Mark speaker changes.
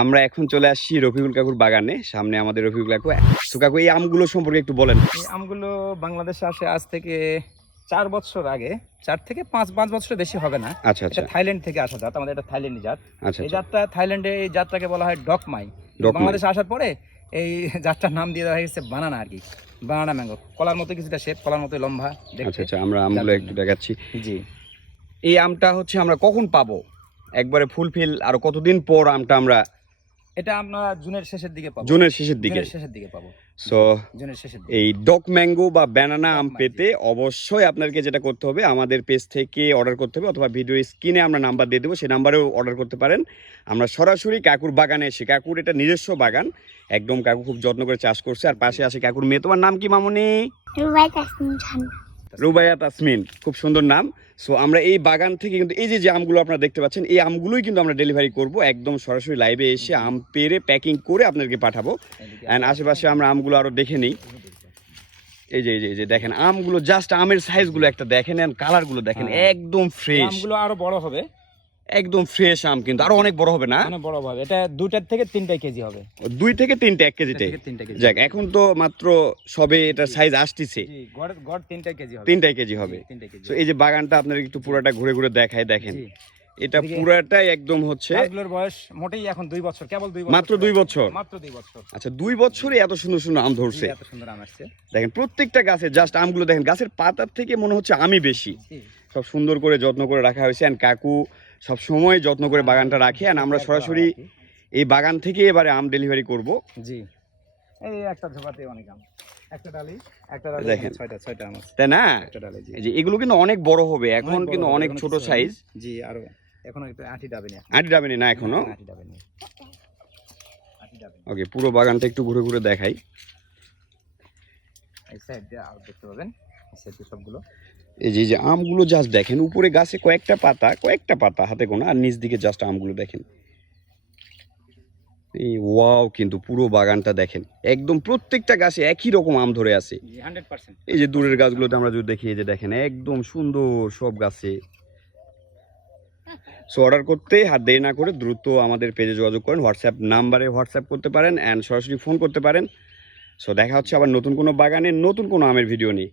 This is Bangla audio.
Speaker 1: আমরা এখন চলে আসছি রফিকুল কাকুর বাগানে। সামনে আমাদের রফিকুল কাকু। তো কাকু এই আমগুলো সম্পর্কে একটু বলেন।
Speaker 2: এই আমগুলো বাংলাদেশে আসে আজ থেকে চার বছর আগে। চার থেকে পাঁচ পাঁচ বছর বেশি হবে না।
Speaker 1: আচ্ছা আচ্ছা।
Speaker 2: থাইল্যান্ড থেকে আসা জাত আমাদের এটা থাইল্যান্ডি জাত।
Speaker 1: আচ্ছা
Speaker 2: এই
Speaker 1: আচ্ছা।
Speaker 2: জাতটা থাইল্যান্ডে এই জাতটাকে বলা হয় ডকমাই। বাংলাদেশে আসার পরে এই জাতটার নাম দিয়ে দেওয়া হয়েছে বানানা আর কি। বানানা ম্যাঙ্গো। কলার মতো কিছুটা শেপ কলার মতো লম্বা
Speaker 1: আচ্ছা আচ্ছা আমরা আমগুলো একটু দেখাচ্ছি।
Speaker 2: জি।
Speaker 1: এই আমটা হচ্ছে আমরা কখন পাবো? একবারে ফুলফিল আর কতদিন পর আমটা আমরা
Speaker 2: এটা আমরা জুনের শেষের দিকে পাবো।
Speaker 1: জুনের শেষের দিকে।
Speaker 2: জুনের শেষের দিকে পাবো।
Speaker 1: সো
Speaker 2: জুনের শেষের দিকে।
Speaker 1: এই ডক ম্যাঙ্গো বা ব্যানানা আম পেতে অবশ্যই আপনাকে যেটা করতে হবে আমাদের পেজ থেকে অর্ডার করতে হবে অথবা ভিডিও স্ক্রিনে আমরা নাম্বার দিয়ে দেবো সেই নাম্বারেও অর্ডার করতে পারেন। আমরা সরাসরি কাকুর বাগানে এসে কাকুর এটা নিজস্ব বাগান একদম কাকু খুব যত্ন করে চাষ করছে আর পাশে আসে কাকুর মেয়ে। তোমার নাম কি মামুনি?
Speaker 3: রুবাই তাসমিন
Speaker 1: রুবাইয়া তাসমিন খুব সুন্দর নাম। সো আমরা এই বাগান থেকে কিন্তু এই যে যে আমগুলো আপনারা দেখতে পাচ্ছেন এই আমগুলোই কিন্তু আমরা ডেলিভারি করব একদম সরাসরি লাইভে এসে আম পেরে প্যাকিং করে আপনাদেরকে পাঠাবো। অ্যান্ড আশেপাশে আমরা আমগুলো আরও দেখে নিই। এই যে এই যে এই যে দেখেন আমগুলো জাস্ট আমের সাইজগুলো একটা দেখেন অ্যান্ড কালারগুলো দেখেন
Speaker 2: হ্যাঁ।
Speaker 1: একদম ফ্রেশ
Speaker 2: আমগুলো আরও বড় হবে।
Speaker 1: একদম ফ্রেশ আম কিন্তু। আরও অনেক বড় হবে না?
Speaker 2: মানে বড় হবে। এটা দুটার থেকে তিনটা কেজি হবে।
Speaker 1: দুই থেকে তিনটে এক কেজিতে? যাক এখন তো মাত্র সবে এটার সাইজ আসতেছে।
Speaker 2: গড় গড় তিনটা কেজি হবে।
Speaker 1: তিনটাই কেজি হবে। তো এই যে বাগানটা আপনার একটু পুরোটা ঘুরে ঘুরে দেখায় দেখেন। এটা পুরাটাই একদম হচ্ছে
Speaker 2: গাছগুলোর বয়স মোটেই এখন দুই বছর কেবল দুই বছর
Speaker 1: মাত্র দুই বছর?
Speaker 2: মাত্র দুই বছর।
Speaker 1: আচ্ছা দুই বছরে এত সুন্দর সুন্দর আম ধরছে।
Speaker 2: এত সুন্দর আম আসছে।
Speaker 1: দেখেন প্রত্যেকটা গাছে জাস্ট আমগুলো দেখেন গাছের পাতার থেকে মনে হচ্ছে আমি বেশি। সব সুন্দর করে যত্ন করে রাখা হয়েছে। অ্যান্ড কাকু সব সময় যত্ন করে বাগানটা রাখে আর আমরা সরাসরি এই বাগান থেকে এবারে আম ডেলিভারি করব।
Speaker 2: জি। এই একটা ঝোপাতে অনেক আম। একটা ডালি একটা ডালি
Speaker 1: দেখেন।
Speaker 2: ছয়টা ছয়টা আম আছে।
Speaker 1: তাই না?
Speaker 2: একটা ডালে জি।
Speaker 1: এই যে এগুলো কিন্তু অনেক বড় হবে এখন কিন্তু অনেক ছোট সাইজ
Speaker 2: জি আরও এখনও একটু আটি ডাবে না
Speaker 1: আটি ডাবেনি না এখনও?
Speaker 2: আটি।
Speaker 1: ওকে পুরো বাগানটা একটু ঘুরে ঘুরে দেখাই।
Speaker 2: এই সাইড দিয়ে আর দেখতে পাবেন। এই সবগুলো?
Speaker 1: এই যে যে আমগুলো জাস্ট দেখেন উপরে গাছে কয়েকটা পাতা কয়েকটা পাতা হাতে গোনা আর নিচ দিকে জাস্ট আমগুলো দেখেন। এই ওয়াও কিন্তু পুরো বাগানটা দেখেন। একদম প্রত্যেকটা গাছে একই রকম আম ধরে আছে। এই যে দূরের গাছগুলোতে আমরা যদি দেখি এই যে দেখেন একদম সুন্দর সব গাছে। সো অর্ডার করতে হাত দেরি না করে দ্রুত আমাদের পেজে যোগাযোগ করেন হোয়াটসঅ্যাপ নাম্বারে হোয়াটসঅ্যাপ করতে পারেন অ্যান্ড সরাসরি ফোন করতে পারেন। সো দেখা হচ্ছে আবার নতুন কোনো বাগানে নতুন কোনো আমের ভিডিও নিয়ে।